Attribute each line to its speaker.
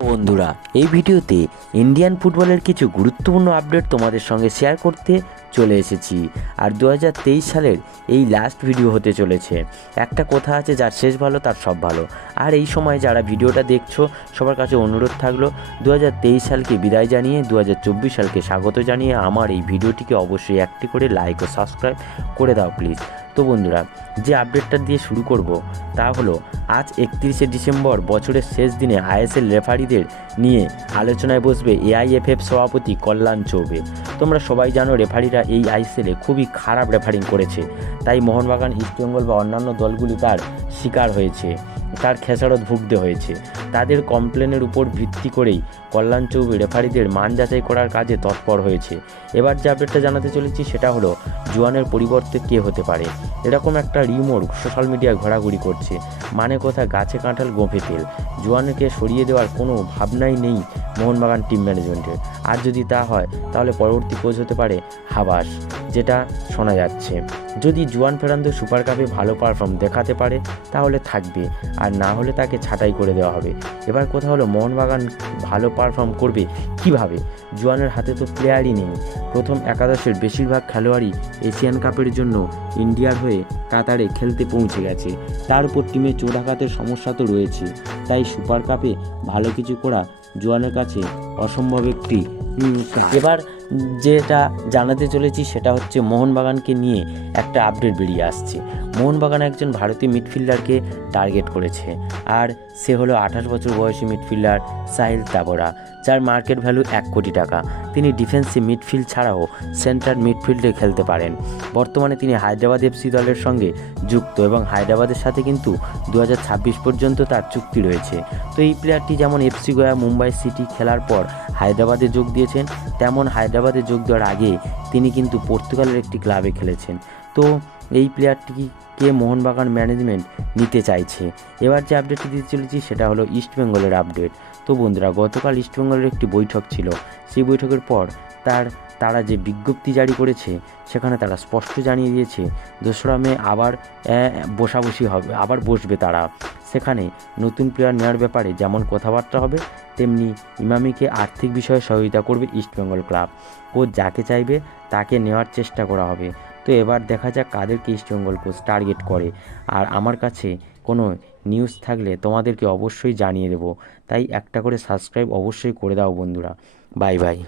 Speaker 1: বন্ধুরা, এই ভিডিওতে ইন্ডিয়ান ফুটবলের কিছু গুরুত্বপূর্ণ আপডেট তোমাদের সঙ্গে শেয়ার করতে চলে এসেছি। আর দু হাজার তেইশ সালের এই লাস্ট ভিডিও হতে চলেছে। একটা কথা আছে, যার শেষ ভালো, তার সব ভালো। আর এই সময় যারা ভিডিওটা দেখছ, সবার কাছে অনুরোধ থাকল দু হাজার তেইশ সালকে বিদায় জানিয়ে দু হাজার চব্বিশ সালকে স্বাগত জানিয়ে আমার এই ভিডিওটিকে অবশ্যই একটি করে লাইক ও সাবস্ক্রাইব করে দাও প্লিজ তো বন্ধুরা, যে আপডেটটা দিয়ে শুরু করব, তা হলো আজ একত্রিশে ডিসেম্বর বছরের শেষ দিনে আইএসএল রেফারিদের নিয়ে আলোচনায় বসবে এআইএফএফ সভাপতি কল্যাণ চৌবে। তোমরা সবাই জানো রেফারিরা এই আইএসএলে খুবই খারাপ রেফারিং করেছে, তাই মোহনবাগান ইস্টবেঙ্গল বা অন্যান্য দলগুলি তার শিকার হয়েছে, তার খেসারত ভুগতে হয়েছে। তাদের কমপ্লেনের উপর ভিত্তি করেই কল্যাণ চৌবে রেফারিদের মান যাচাই করার কাজে তৎপর হয়েছে। এবার যে আপডেটটা জানাতে চলেছি সেটা হলো জুয়ানের পরিবর্তে কে হতে পারে। এরকম একটা রিমোর সোশ্যাল মিডিয়ায় ঘোরাঘুরি করছে। মানে কোথায় গাছে কাঁঠাল, গোঁফে তেল। জোয়ানকে সরিয়ে দেওয়ার কোনো ভাবনাই নেই। মোহনবাগান টিম ম্যানেজমেন্টের। আর যদি তা হয়, তাহলে পরবর্তী কোচ হতে পারে হাবাস, যেটা শোনা যাচ্ছে। যদি জুয়ান ফেরান্দো সুপার কাপে ভালো পারফর্ম দেখাতে পারে, তাহলে থাকবে। আর না হলে তাকে ছাঁটাই করে দেওয়া হবে। এবার কথা হলো মোহনবাগান ভালো পারফর্ম করবে কীভাবে? জুয়ানের হাতে তো প্লেয়ারই নেই। প্রথম একাদশের বেশিরভাগ খেলোয়াড়ই এশিয়ান কাপের জন্য ইন্ডিয়ার হয়ে কাতারে খেলতে পৌঁছে গেছে। তার উপর টিমে চোরাঘাতের সমস্যা তো রয়েছে। তাই সুপার কাপে ভালো কিছু করা জোয়ানের কাছে অসম্ভব একটি এবার যেটা জানাতে চলেছি সেটা হচ্ছে মোহনবাগানকে নিয়ে একটা আপডেট বেরিয়ে আসছে। মোহনবাগান একজন ভারতীয় মিডফিল্ডারকে টার্গেট করেছে। আর সে হলো আঠাশ বছর বয়সী মিডফিল্ডার সাহিল তাবরা, যার মার্কেট ভ্যালু এক কোটি টাকা। তিনি ডিফেন্সিভ মিডফিল্ড ছাড়াও সেন্টার মিডফিল্ডে খেলতে পারেন। বর্তমানে তিনি হায়দ্রাবাদ এফসি দলের সঙ্গে যুক্ত এবং হায়দ্রাবাদের সাথে কিন্তু দু হাজার ছাব্বিশ পর্যন্ত তার চুক্তি রয়েছে। তো এই প্লেয়ারটি যেমন এফসি গোয়া মুম্বাই সিটি খেলার পর হায়দ্রাবাদে যোগ দিয়েছেন, তেমন হায়দ্রাবাদে যোগ দেওয়ার আগে তিনি কিন্তু পর্তুগালের একটি ক্লাবে খেলেছেন। তো এই প্লেয়ারটিকে মোহনবাগান ম্যানেজমেন্ট নিতে চাইছে? এবার যে আপডেটটি দিতে চলেছি সেটা হলো ইস্টবেঙ্গলের আপডেট তো বন্ধুরা, গতকাল ইস্টবেঙ্গলের একটি বৈঠক ছিল। সেই বৈঠকের পর তার তারা যে বিজ্ঞপ্তি জারি করেছে, সেখানে তারা স্পষ্ট জানিয়ে দিয়েছে, দোসরা মে আবার বসাবসি হবে, আবার বসবে তারা। সেখানে নতুন প্লেয়ার নেওয়ার ব্যাপারে যেমন কথাবার্তা হবে, তেমনি ইমামিকে আর্থিক বিষয়ে সহযোগিতা করবে ইস্টবেঙ্গল ক্লাব ও যাকে চাইবে, তাকে নেওয়ার চেষ্টা করা হবে। তো এবার দেখা যাক কাদেরকে ইস্টবেঙ্গল কোচ টার্গেট করে। আর আমার কাছে কোনো নিউজ থাকলে তোমাদেরকে অবশ্যই জানিয়ে দেবো। তাই একটা করে সাবস্ক্রাইব অবশ্যই করে দাও বন্ধুরা। Bye bye